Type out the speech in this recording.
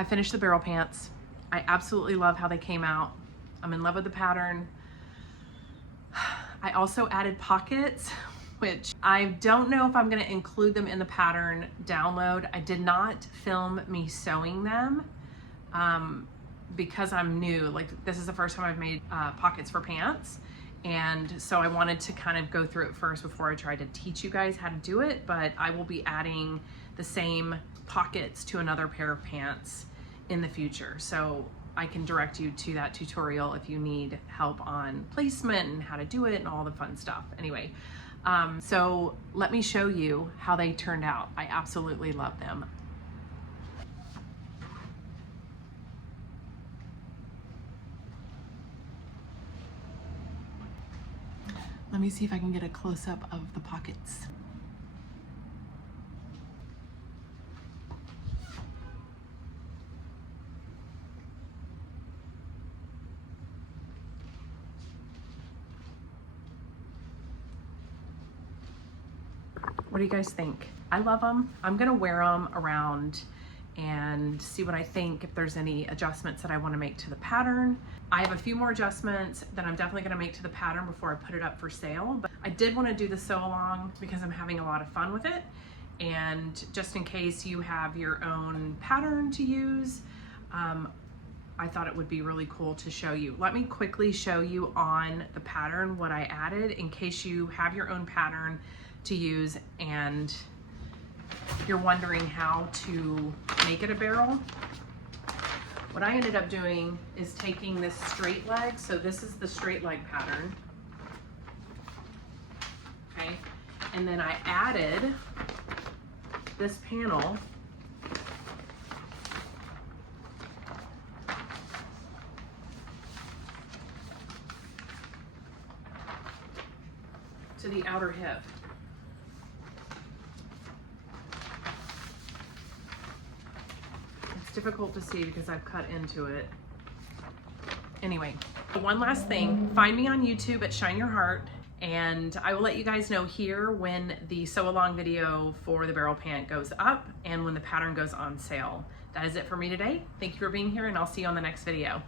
I finished the barrel pants. I absolutely love how they came out. I'm in love with the pattern. I also added pockets, which I don't know if I'm gonna include them in the pattern download. I did not film me sewing them because I'm new. Like, this is the first time I've made pockets for pants. And so I wanted to kind of go through it first before I tried to teach you guys how to do it, but I will be adding the same pockets to another pair of pants in the future. So I can direct you to that tutorial if you need help on placement and how to do it and all the fun stuff. Anyway, so let me show you how they turned out. I absolutely love them. Let me see if I can get a close-up of the pockets. What do you guys think? I love them. I'm gonna wear them around and see what I think, if there's any adjustments that I want to make to the pattern. I have a few more adjustments that I'm definitely going to make to the pattern before I put it up for sale, but I did want to do the sew along because I'm having a lot of fun with it, and just in case you have your own pattern to use, I thought it would be really cool to show you. Let me quickly show you on the pattern what I added in case you have your own pattern to use and you're wondering how to make it a barrel. What I ended up doing is taking this straight leg, so this is the straight leg pattern, okay, and then I added this panel to the outer hip. Difficult to see because I've cut into it. Anyway, one last thing, find me on YouTube at Shine Your Heart, and I will let you guys know here when the sew along video for the barrel pant goes up and when the pattern goes on sale. That is it for me today. Thank you for being here, and I'll see you on the next video.